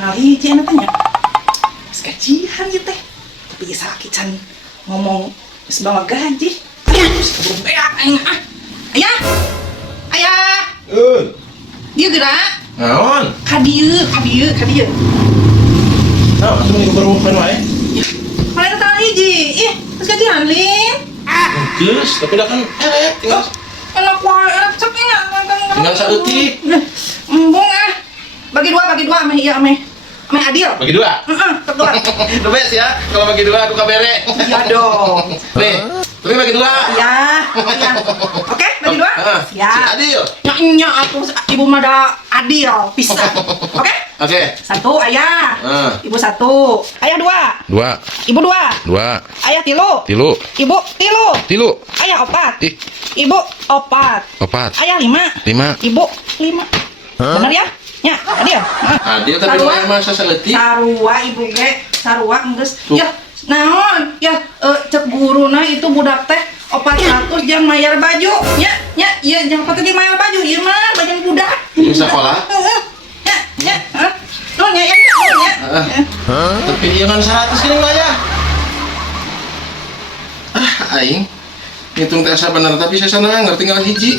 kenal hiji anak tanya. Gajian ya teh. Tapi sakit can ngomong sebawa gaji. Sebelum beak aing ah. Ayah. Ayah. Dia gerak. Naon? Kadieu. Nah, atuh minggu baru main wae. Kalian kenal hiji. Ih, geus gajian Lin. Geus, tapi dah kan tinggal Enak wae, enak cepet ya. tinggal saeutik. Embung ah. Bagi dua ame ieu ame adil. Bagi dua. Heeh, dua. The best ya. Kalau bagi dua aku kabere. Iya dong. Nih, tapi bagi dua. Iya. Oke, bagi dua. Si Ya. Adil. Nya aku ibu mah ada adil pisan. Oke? Oke. Satu ayah. Ibu satu. Ayah dua. Dua, Ibu dua. dua, Ayah tilu. tilu, Ibu tilu. tilu, Ayah opat. ih, Ibu opat. opat, Ayah lima. lima. Ibu lima. Benar ya? Ya, adil. Adil tapi wae mah saeutik. Sarua ibu ge, sarua enggeus. Tuh. Ya, naon? Ya, cek guruna itu budak teh 400 jang mayar baju. Ya, jangan pakai mayar baju. Ieu mah baju budak. Di sekolah. Ya. Tuh nya ya. Tapi jangan 100 gini mah ya. Aing ngitung teh bener tapi saya sana ngerti tinggal hiji.